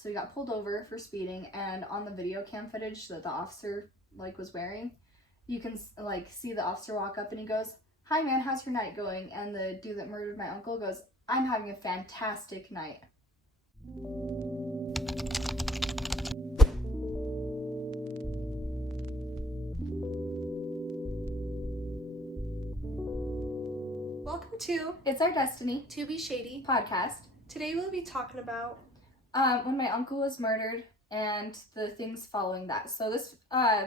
So he got pulled over for speeding, and on the video cam footage that the officer was wearing, you can see the officer walk up and he goes, "Hi man, how's your night going?" And the dude that murdered my uncle goes, "I'm having a fantastic night." Welcome to It's Our Destiny To Be Shady podcast. Today we'll be talking about when my uncle was murdered and the things following that. So this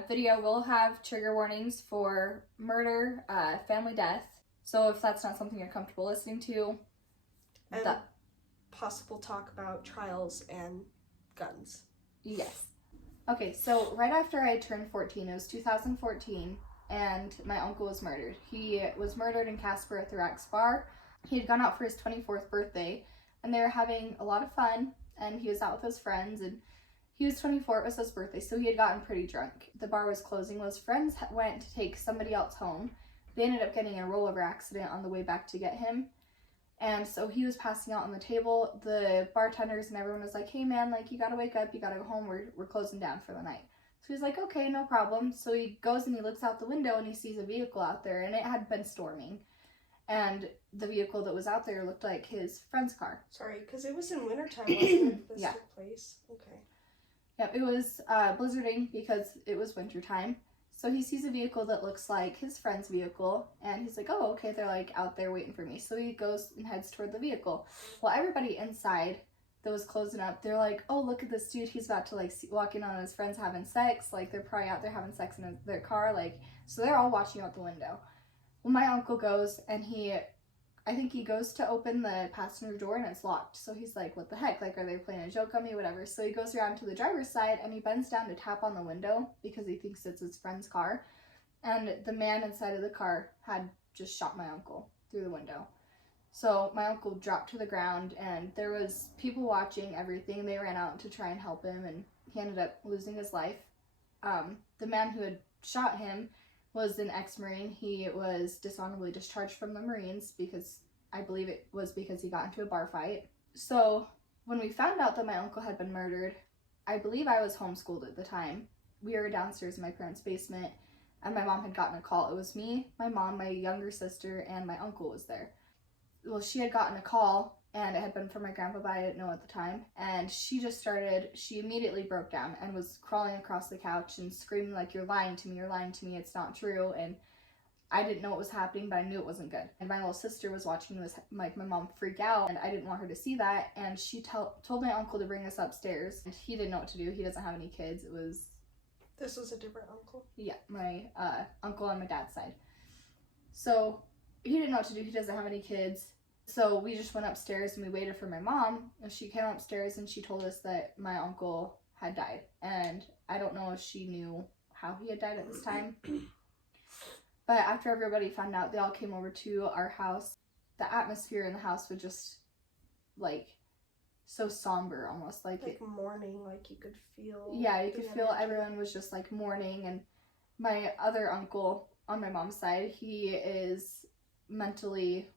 video will have trigger warnings for murder, family death. So if that's not something you're comfortable listening to, and possible talk about trials and guns. Yes. Okay, so right after I turned 14, it was 2014, and my uncle was murdered. He was murdered in Casper at the Rax Bar. He had gone out for his 24th birthday, and they were having a lot of fun, and he was out with his friends, and he was 24, it was his birthday, so he had gotten pretty drunk. The bar was closing. His friends went to take somebody else home. They ended up getting in a rollover accident on the way back to get him. And so he was passing out on the table. The bartenders and everyone was like, "Hey man, you gotta wake up, you gotta go home, we're closing down for the night." So he's like, "Okay, no problem." So he goes and he looks out the window and he sees a vehicle out there, and it had been storming. And the vehicle that was out there looked like his friend's car. Sorry, because it was in wintertime, wasn't it? This Yeah. took place. Okay. Yep, it was blizzarding because it was wintertime. So he sees a vehicle that looks like his friend's vehicle, and he's like, "Oh, okay, they're out there waiting for me." So he goes and heads toward the vehicle. Well, everybody inside that was closing up, they're like, "Oh, look at this dude, he's about to walk in on his friends having sex." They're probably out there having sex in their car, so they're all watching out the window. Well, my uncle goes and I think he goes to open the passenger door and it's locked. So he's like, "What the heck? Are they playing a joke on me? Whatever." So he goes around to the driver's side and he bends down to tap on the window because he thinks it's his friend's car. And the man inside of the car had just shot my uncle through the window. So my uncle dropped to the ground and there was people watching everything. They ran out to try and help him and he ended up losing his life. The man who had shot him was an ex-Marine. He was dishonorably discharged from the Marines because I believe it was because he got into a bar fight. So when we found out that my uncle had been murdered, I believe I was homeschooled at the time. We were downstairs in my parents' basement and my mom had gotten a call. It was me, my mom, my younger sister, and my uncle was there. Well, she had gotten a call and it had been from my grandpa, but I didn't know at the time. And she immediately broke down and was crawling across the couch and screaming "You're lying to me, it's not true." And I didn't know what was happening, but I knew it wasn't good. And my little sister was watching my mom freak out, and I didn't want her to see that. And she told my uncle to bring us upstairs, and he didn't know what to do. He doesn't have any kids. This was a different uncle? Yeah, my uncle on my dad's side. So he didn't know what to do. He doesn't have any kids. So we just went upstairs and we waited for my mom. And she came upstairs and she told us that my uncle had died. And I don't know if she knew how he had died at this time. But after everybody found out, they all came over to our house. The atmosphere in the house was just so somber almost. Mourning, you could feel. Yeah, you could feel everyone was just mourning. And my other uncle on my mom's side, he is mentally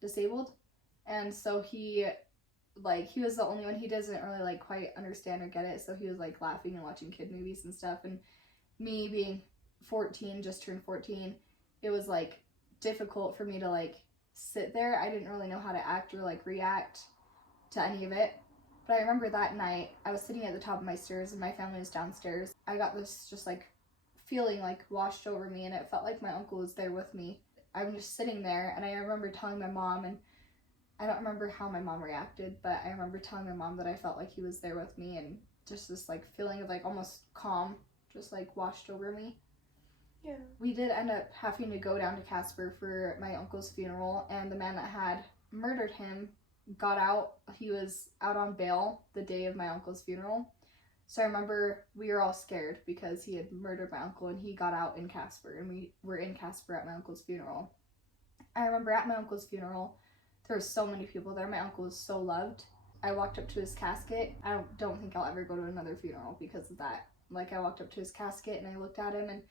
disabled, and so he was the only one. He doesn't really quite understand or get it, so he was laughing and watching kid movies and stuff. And me being 14, just turned 14, it was difficult for me to sit there. I didn't really know how to act or react to any of it. But I remember that night I was sitting at the top of my stairs and my family was downstairs. I got this just feeling washed over me, and it felt like my uncle was there with me. I'm just sitting there, and I remember telling my mom, and I don't remember how my mom reacted, but I remember telling my mom that I felt like he was there with me, and just this feeling of almost calm just washed over me. Yeah. We did end up having to go down to Casper for my uncle's funeral, and the man that had murdered him got out. He was out on bail the day of my uncle's funeral. So I remember we were all scared because he had murdered my uncle and he got out in Casper, and we were in Casper at my uncle's funeral. I remember at my uncle's funeral, there were so many people there. My uncle was so loved. I walked up to his casket. I don't think I'll ever go to another funeral because of that. I walked up to his casket and I looked at him, and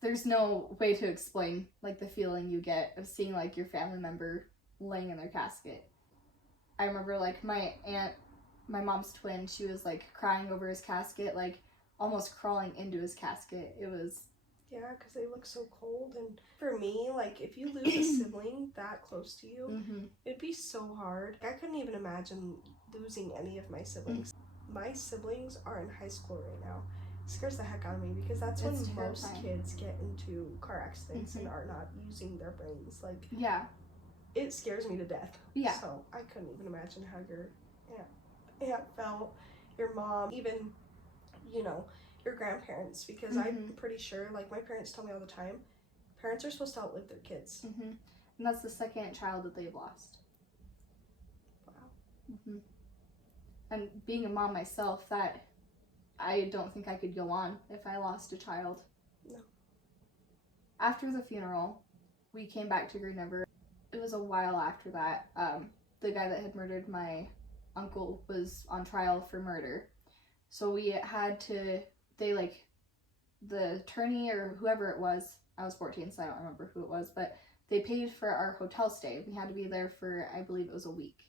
there's no way to explain the feeling you get of seeing your family member laying in their casket. I remember my aunt my mom's twin, she was like crying over his casket, like almost crawling into his casket. It was... Yeah, because they look so cold. And for me, like, if you lose a sibling that close to you, it'd be so hard. I couldn't even imagine losing any of my siblings. My siblings are in high school right now. It scares the heck out of me because that's when most kids get into car accidents and are not using their brains. Like, yeah, it scares me to death. Yeah. So I couldn't even imagine how your aunt felt, your mom, even, you know, your grandparents, because I'm pretty sure, like, my parents tell me all the time, parents are supposed to outlive their kids. And that's the second child that they've lost. Wow. And being a mom myself, that I don't think I could go on if I lost a child. No. After the funeral, we came back to Green River. It was a while after that. The guy that had murdered my uncle was on trial for murder. So we had to, the attorney or whoever it was, I was 14, so I don't remember who it was, but they paid for our hotel stay. We had to be there for, I believe it was a week.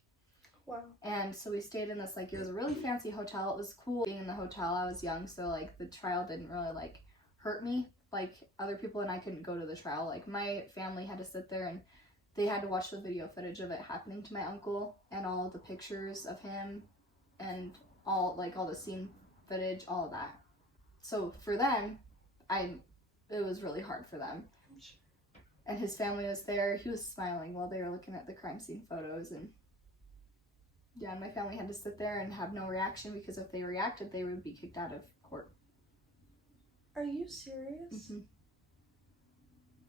Wow. And so we stayed in this, like, it was a really fancy hotel. It was cool being in the hotel. I was young, so, like, the trial didn't really, like, hurt me. Like, other people and I couldn't go to the trial. Like, my family had to sit there and they had to watch the video footage of it happening to my uncle and all the pictures of him and all the scene footage, all of that. So for them, it was really hard for them. I'm sure. And his family was there. He was smiling while they were looking at the crime scene photos, and yeah, my family had to sit there and have no reaction because if they reacted, they would be kicked out of court. Are you serious?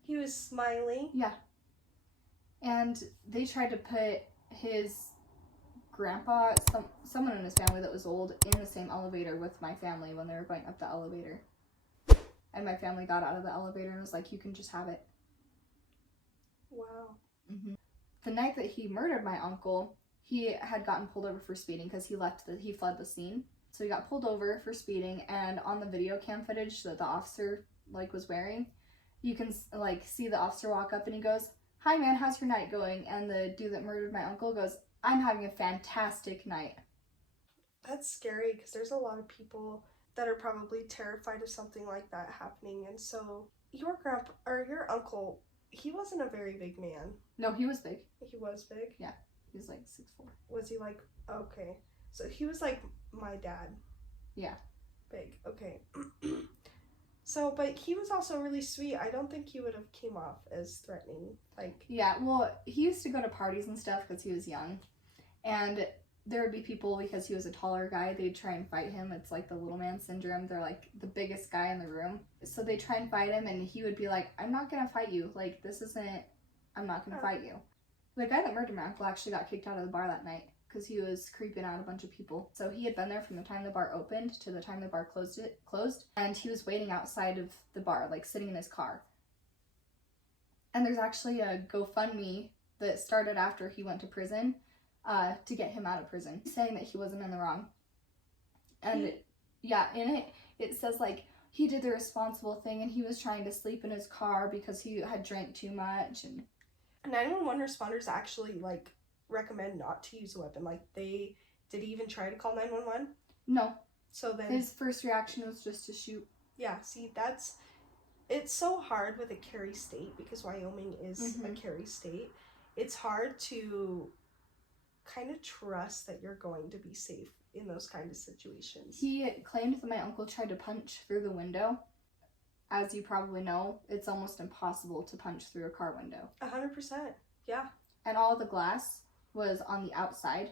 He was smiling? Yeah. And they tried to put his grandpa, someone in his family that was old, in the same elevator with my family when they were going up the elevator. And my family got out of the elevator and was like, you can just have it. Wow. The night that he murdered my uncle, he had gotten pulled over for speeding because he fled the scene. So he got pulled over for speeding, and on the video cam footage that the officer, like, was wearing, you can, like, see the officer walk up and he goes, "Hi man, how's your night going?" And the dude that murdered my uncle goes, "I'm having a fantastic night." That's scary because there's a lot of people that are probably terrified of something like that happening. And so your uncle, he wasn't a very big man. No, he was big. He was big? Yeah, he was like 6'4". Was he like, okay. So he was like my dad. Yeah. Big, okay. So, but he was also really sweet. I don't think he would have came off as threatening. Like, yeah, well, he used to go to parties and stuff because he was young. And there would be people, because he was a taller guy, they'd try and fight him. It's like the little man syndrome. They're like the biggest guy in the room. So they try and fight him, and he would be like, "I'm not going to fight you. Like, I'm not going to fight you." The guy that murdered my uncle actually got kicked out of the bar that night because he was creeping out a bunch of people. So he had been there from the time the bar opened to the time the bar closed, and he was waiting outside of the bar, like sitting in his car. And there's actually a GoFundMe that started after he went to prison to get him out of prison, saying that he wasn't in the wrong. And in it says, like, he did the responsible thing and he was trying to sleep in his car because he had drank too much. And 911 responders actually, like, recommend not to use a weapon. Like, did he even try to call 911? No. So then his first reaction was just to shoot. Yeah, see, it's so hard with a carry state because Wyoming is a carry state. It's hard to kind of trust that you're going to be safe in those kind of situations. He claimed that my uncle tried to punch through the window. As you probably know, it's almost impossible to punch through a car window. 100%, yeah. And all the glass was on the outside.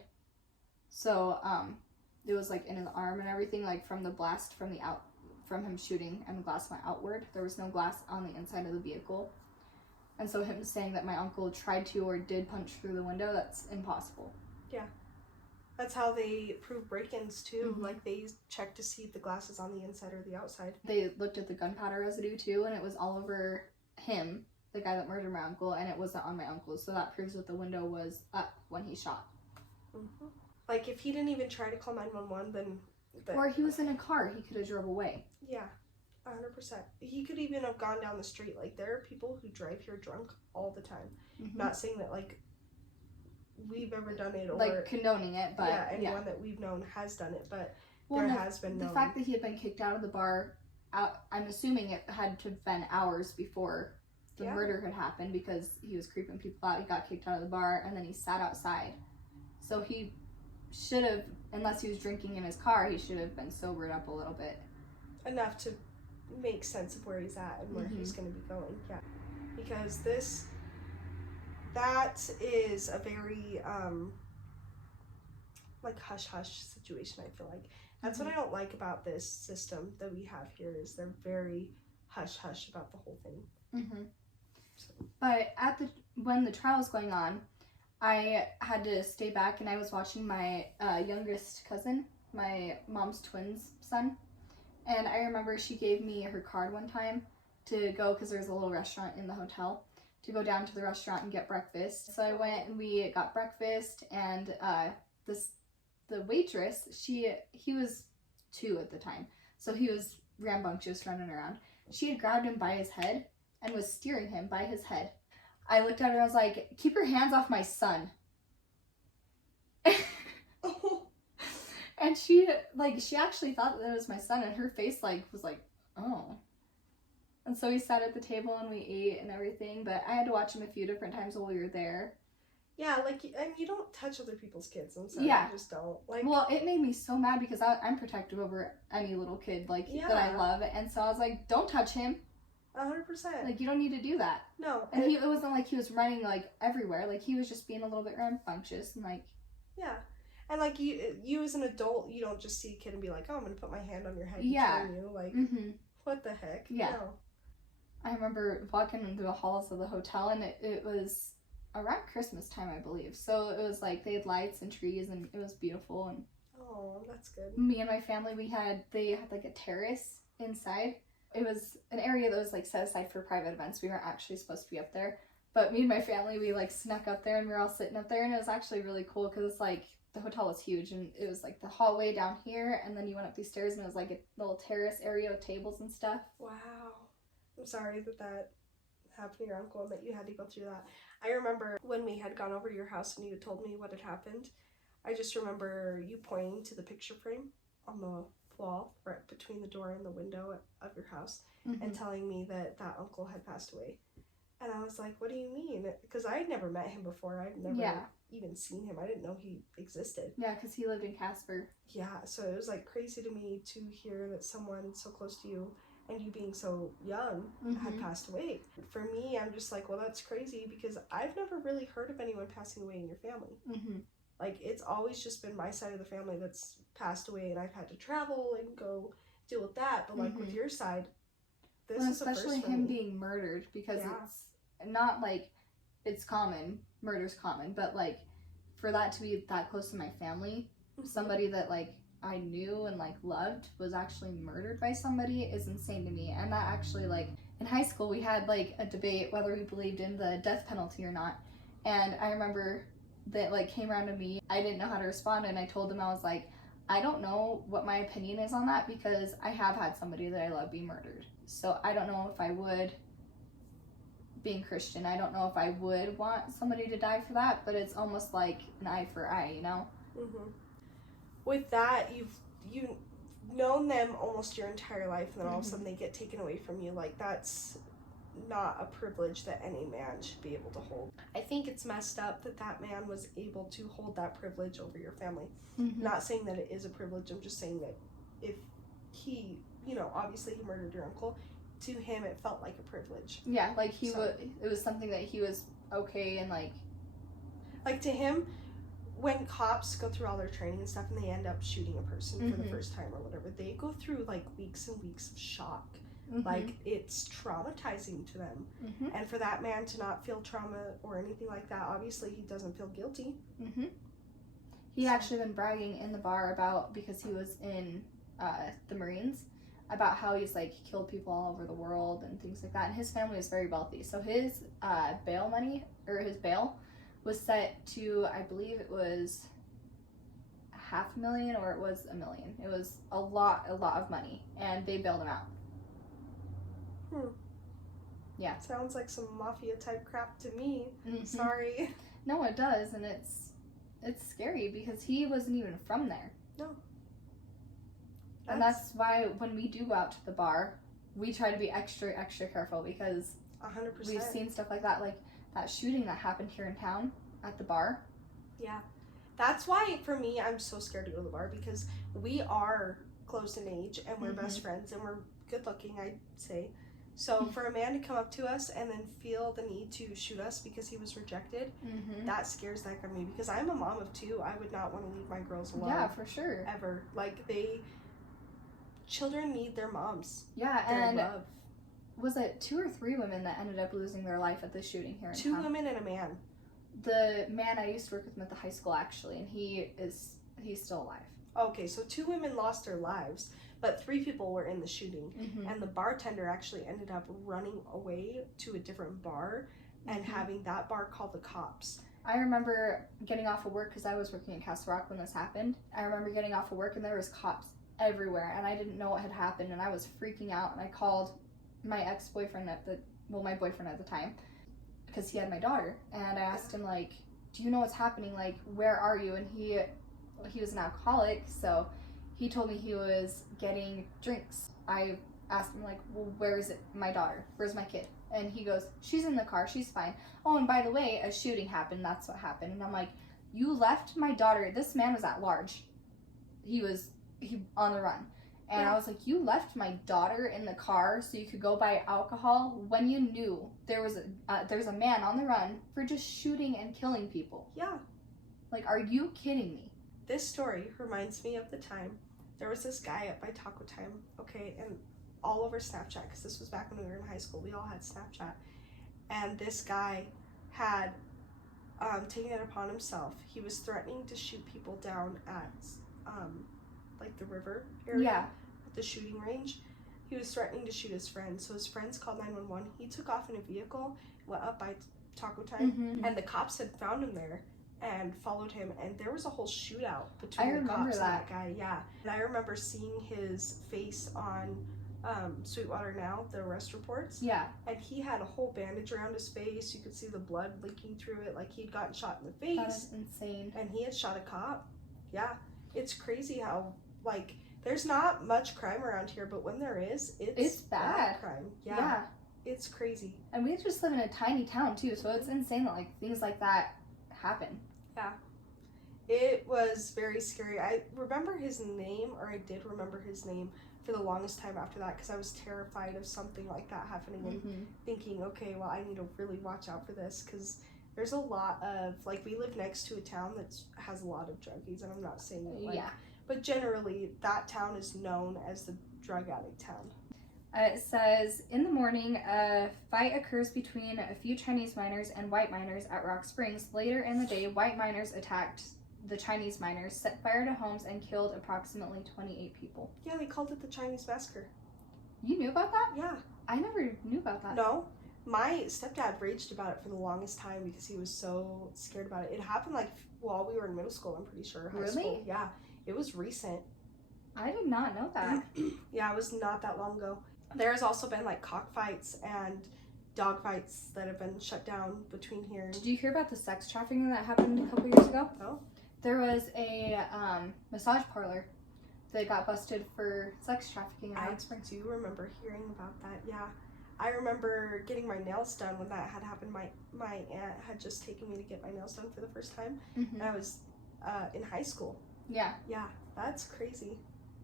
So, it was like in his arm and everything, like from the blast from him shooting, and the glass went outward. There was no glass on the inside of the vehicle. And so him saying that my uncle tried to or did punch through the window, that's impossible. Yeah. That's how they prove break-ins too. Like, they check to see if the glass is on the inside or the outside. They looked at the gunpowder residue too, and it was all over him, the guy that murdered my uncle, and it wasn't on my uncle. So that proves that the window was up when he shot. Like, if he didn't even try to call 911, then... Or he was in a car, he could have drove away. Yeah, 100%. He could even have gone down the street. Like, there are people who drive here drunk all the time. Not saying that, like, we've ever done it, or like condoning it, but anyone that we've known has done it, but well, there has been the known. fact that he had been kicked out of the bar, I'm assuming it had to have been hours before the murder had happened, because he was creeping people out. He got kicked out of the bar, and then he sat outside. So he should have, unless he was drinking in his car, he should have been sobered up a little bit. Enough to make sense of where he's at and where he's going to be going. Yeah. Because that is a very, like, hush-hush situation, I feel like. That's what I don't like about this system that we have here, is they're very hush-hush about the whole thing. So. But when the trial was going on, I had to stay back, and I was watching my youngest cousin, my mom's twin's son. And I remember she gave me her card one time to go, because there was a little restaurant in the hotel, to go down to the restaurant and get breakfast. So I went and we got breakfast, and the waitress, he was 2 at the time, so he was rambunctious running around. She had grabbed him by his head and was steering him by his head. I looked at her and I was like, "Keep your hands off my son." And she actually thought that it was my son, and her face was like, "Oh." And so we sat at the table and we ate and everything, but I had to watch him a few different times while we were there. Yeah, like, and you don't touch other people's kids. I'm sorry, yeah. You just don't. Like, well, it made me so mad, because I'm protective over any little kid, that I love, and so I was like, "Don't touch him." 100%. Like, you don't need to do that. No. And it wasn't like he was running, everywhere. Like, he was just being a little bit rambunctious, and, Yeah. And, like, you as an adult, you don't just see a kid and be like, "Oh, I'm going to put my hand on your head and turn you." Like, what the heck? Yeah. No. I remember walking through the halls of the hotel, and it was around Christmas time, I believe. So it was like they had lights and trees, and it was beautiful. And oh, that's good. Me and my family, they had like a terrace inside. It was an area that was like set aside for private events. We weren't actually supposed to be up there, but me and my family, we like snuck up there, and we were all sitting up there, and it was actually really cool, because it's like the hotel was huge, and it was like the hallway down here, and then you went up these stairs, and it was like a little terrace area with tables and stuff. Wow. I'm sorry that happened to your uncle and that you had to go through that. I remember when we had gone over to your house and you had told me what had happened. I just remember you pointing to the picture frame on the wall right between the door and the window of your house and telling me that uncle had passed away. And I was like, "What do you mean?" Because I had never met him before. I'd never even seen him. I didn't know he existed. Yeah, because he lived in Casper. Yeah, so it was like crazy to me to hear that someone so close to you, and you being so young, had passed away. For me, I'm just like, well, that's crazy, because I've never really heard of anyone passing away in your family. Like, it's always just been my side of the family that's passed away, and I've had to travel and go deal with that. But like with your side, this is a first for me. Especially him being murdered, because it's not like it's common. Murder's common, but like for that to be that close to my family, somebody that like I knew and like loved was actually murdered by somebody is insane to me. And that actually, like, in high school we had like a debate whether we believed in the death penalty or not, and I remember that like came around to me. I didn't know how to respond, and I told him, I was like, "I don't know what my opinion is on that, because I have had somebody that I love be murdered, so I don't know if I would, being Christian, I don't know if I would want somebody to die for that, but it's almost like an eye for eye, you know?" With that, you've known them almost your entire life, and then all of a sudden they get taken away from you. Like, that's not a privilege that any man should be able to hold. I think it's messed up that man was able to hold that privilege over your family. Not saying that it is a privilege, I'm just saying that if he, obviously he murdered your uncle, to him it felt like a privilege. Yeah, like it was something that he was okay, and like to him, when cops go through all their training and stuff and they end up shooting a person for the first time or whatever, they go through like weeks and weeks of shock. Like, it's traumatizing to them. And for that man to not feel trauma or anything like that, obviously he doesn't feel guilty. He actually been bragging in the bar about, because he was in the Marines, about how he's like killed people all over the world and things like that, and his family was very wealthy, so his bail money, or his bail, was set to, I believe it was $500,000 or it was $1 million. It was a lot of money, and they bailed him out. Yeah. Sounds like some mafia type crap to me. Sorry. No, it does, and it's scary because he wasn't even from there. No. And that's why when we do go out to the bar, we try to be extra, extra careful because 100%. we've seen stuff like that. Like that shooting that happened here in town at the bar. Yeah. That's why, for me, I'm so scared to go to the bar because we are close in age and we're best friends and we're good looking, I'd say. So for a man to come up to us and then feel the need to shoot us because he was rejected, that scares the heck out of me because I'm a mom of 2. I would not want to leave my girls alone. Yeah, for sure. Ever. Like, children need their moms. Yeah, their and love. Was it 2 or 3 women that ended up losing their life at the shooting here in 2 town? women and a man. The man, I used to work with him at the high school, actually, and he's still alive. Okay, so 2 women lost their lives, but 3 people were in the shooting. And the bartender actually ended up running away to a different bar and having that bar call the cops. I remember getting off of work because I was working in Castle Rock when this happened. I remember getting off of work and there was cops everywhere and I didn't know what had happened and I was freaking out and I called my ex-boyfriend my boyfriend at the time because he had my daughter and I asked him, like, do you know what's happening? Like, where are you? And he was an alcoholic, so he told me he was getting drinks. I asked him, like, well, where is it? My daughter? Where's my kid? And he goes, she's in the car, she's fine. Oh, and by the way, a shooting happened, that's what happened. And I'm like, you left my daughter, this man was at large. He on the run. And I was like, you left my daughter in the car so you could go buy alcohol when you knew there was a man on the run for just shooting and killing people. Yeah. Like, are you kidding me? This story reminds me of the time there was this guy up by Taco Time, okay, and all over Snapchat, because this was back when we were in high school, we all had Snapchat, and this guy had taken it upon himself. He was threatening to shoot people down at like the river area, at the shooting range. He was threatening to shoot his friends, so his friends called 911. He took off in a vehicle, went up by Taco Time, and the cops had found him there and followed him, and there was a whole shootout between the cops and that guy. Yeah, and I remember seeing his face on Sweetwater Now, the arrest reports. Yeah. And he had a whole bandage around his face. You could see the blood leaking through it, like he'd gotten shot in the face. That is insane. And he had shot a cop. Yeah, it's crazy how, like, there's not much crime around here, but when there is, it's bad crime. Yeah. It's crazy. And we just live in a tiny town too, so it's insane that, like, things like that happen. Yeah. It was very scary. I remember his name, or I did remember his name for the longest time after that, because I was terrified of something like that happening and thinking, okay, well, I need to really watch out for this, because there's a lot of, like, we live next to a town that has a lot of druggies, and I'm not saying it, like, but generally that town is known as the drug addict town. It says, in the morning, a fight occurs between a few Chinese miners and white miners at Rock Springs. Later in the day, white miners attacked the Chinese miners, set fire to homes, and killed approximately 28 people. Yeah, they called it the Chinese Massacre. You knew about that? Yeah. I never knew about that. No. My stepdad raged about it for the longest time because he was so scared about it. It happened, like, while we were in middle school, I'm pretty sure. High school. Yeah. It was recent. I did not know that. Yeah, it was not that long ago. There has also been, like, cockfights and dog fights that have been shut down between here. Did you hear about the sex trafficking that happened a couple years ago? No. There was a massage parlor that got busted for sex trafficking in Rock Springs. I do remember hearing about that, yeah. I remember getting my nails done when that had happened. My aunt had just taken me to get my nails done for the first time, and I was in high school. Yeah. Yeah, that's crazy.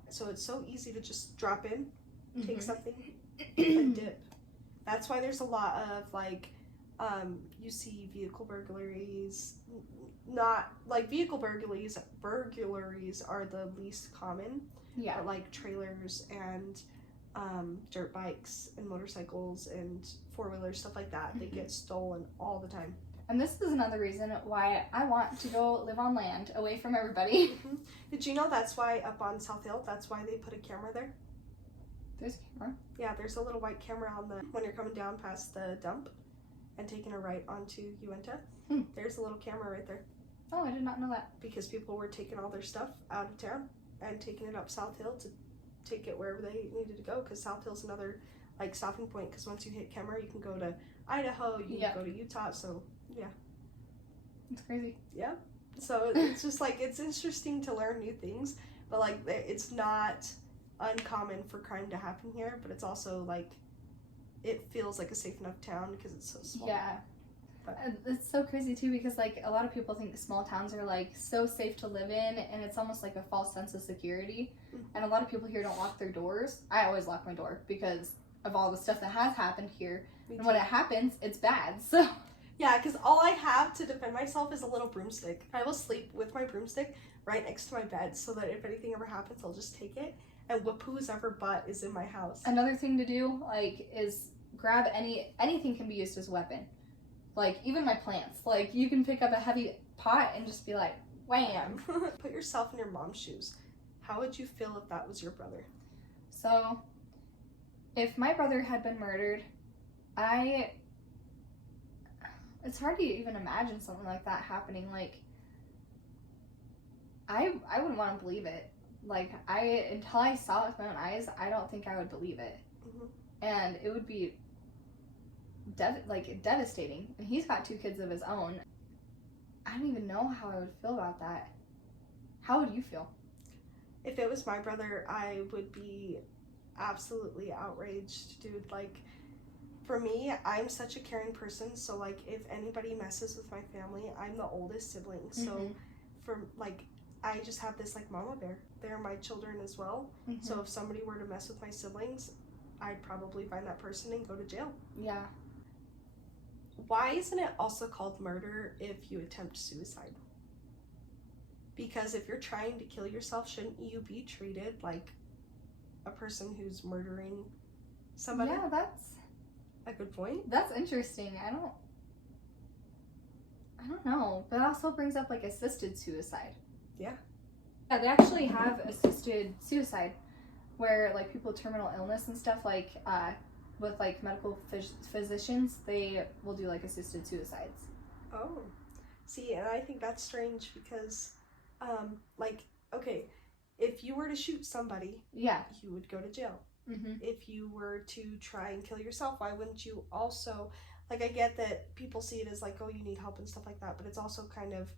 So it's so easy to just drop in, take something, and dip. That's why there's a lot of, like, you see vehicle burglaries. Not, like, vehicle burglaries are the least common. Yeah. But, like, trailers and dirt bikes and motorcycles and four-wheelers, stuff like that, they get stolen all the time. And this is another reason why I want to go live on land, away from everybody. Did you know that's why up on South Hill, that's why they put a camera there? There's a camera? Yeah, there's a little white camera on when you're coming down past the dump and taking a right onto Uinta. There's a little camera right there. Oh, I did not know that. Because people were taking all their stuff out of town and taking it up South Hill to take it wherever they needed to go, because South Hill's another, like, stopping point, because once you hit Kemmer, you can go to Idaho, you can go to Utah, so, yeah. It's crazy. Yeah. So it's just like, it's interesting to learn new things, but like it's not uncommon for crime to happen here, but it's also like, it feels like a safe enough town because it's so small. Yeah. But it's so crazy too, because like a lot of people think small towns are like so safe to live in, and it's almost like a false sense of security. And a lot of people here don't lock their doors. I always lock my door because of all the stuff that has happened here. And when it happens, it's bad. So yeah, because all I have to defend myself is a little broomstick. I will sleep with my broomstick right next to my bed so that if anything ever happens, I'll just take it and whoop whose ever butt is in my house. Another thing to do, like, is grab anything can be used as a weapon. Like, even my plants. Like, you can pick up a heavy pot and just be like, wham! Put yourself in your mom's shoes. How would you feel if that was your brother? So, if my brother had been murdered, it's hard to even imagine something like that happening. Like, I wouldn't want to believe it. Like, until I saw it with my own eyes, I don't think I would believe it. Mm-hmm. And it would be devastating. And he's got 2 kids of his own. I don't even know how I would feel about that. How would you feel? If it was my brother, I would be absolutely outraged, dude. Like, for me, I'm such a caring person, so like if anybody messes with my family, I'm the oldest sibling. So for like, I just have this like mama bear. They're my children as well. So if somebody were to mess with my siblings, I'd probably find that person and go to jail. Yeah. Why isn't it also called murder if you attempt suicide? Because if you're trying to kill yourself, shouldn't you be treated like a person who's murdering somebody? Yeah, that's a good point. That's interesting. I don't know. But that also brings up like assisted suicide. Yeah. Yeah, they actually have assisted suicide where like people with terminal illness and stuff, like with like medical physicians, they will do like assisted suicides. Oh. See, and I think that's strange because like, okay, if you were to shoot somebody, yeah, you would go to jail. If you were to try and kill yourself, why wouldn't you also, like, I get that people see it as like, oh, you need help and stuff like that, but it's also kind of,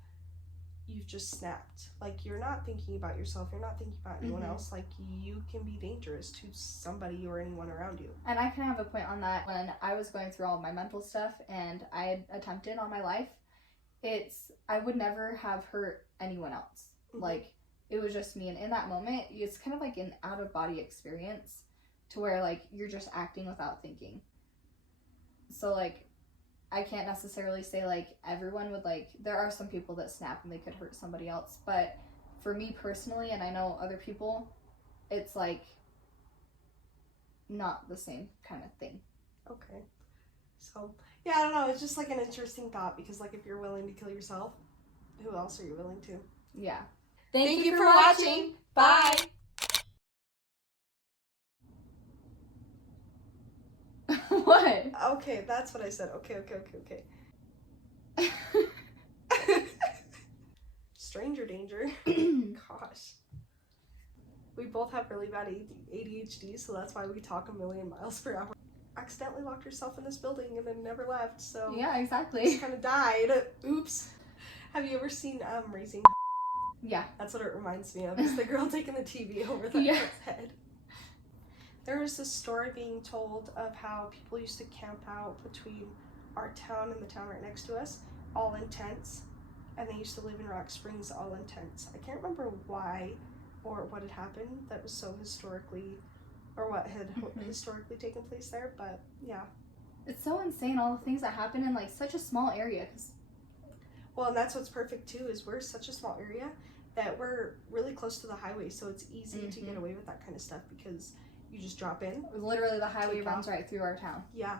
you've just snapped. Like, you're not thinking about yourself, you're not thinking about anyone else. Like, you can be dangerous to somebody or anyone around you. And I can have a point on that. When I was going through all my mental stuff and I had attempted on my life, I would never have hurt anyone else. Like, it was just me. And in that moment, it's kind of like an out-of-body experience to where, like, you're just acting without thinking. So, like, I can't necessarily say, like, everyone would, like, there are some people that snap and they could hurt somebody else. But for me personally, and I know other people, it's, like, not the same kind of thing. Okay. So, yeah, I don't know. It's just, like, an interesting thought because, like, if you're willing to kill yourself, who else are you willing to? Yeah. Thank you for watching. Bye. What? Okay, that's what I said. Okay. Stranger danger. Gosh. We both have really bad ADHD, so that's why we talk a million miles per hour. Accidentally locked herself in this building and then never left, so... Yeah, exactly. Just kind of died. Oops. Have you ever seen Raising? Yeah. That's what it reminds me of. It's the girl taking the TV over the head. There was this story being told of how people used to camp out between our town and the town right next to us, all in tents, and they used to live in Rock Springs all in tents. I can't remember why or what had happened that was so historically, or what had historically taken place there, but yeah. It's so insane, all the things that happen in like such a small area. Well, and that's what's perfect too, is we're such a small area that we're really close to the highway, so it's easy to get away with that kind of stuff because you just drop in. Literally, the highway runs right through our town. Yeah.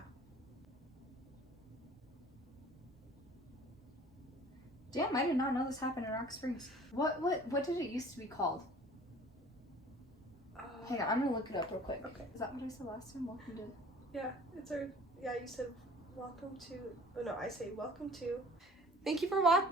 Damn, I did not know this happened in Rock Springs. What did it used to be called? Hang on, I'm gonna look it up real quick. Okay. Is that what I said last time? Welcome to... Yeah, yeah, you said welcome to... Oh no, I say welcome to... Thank you for watching.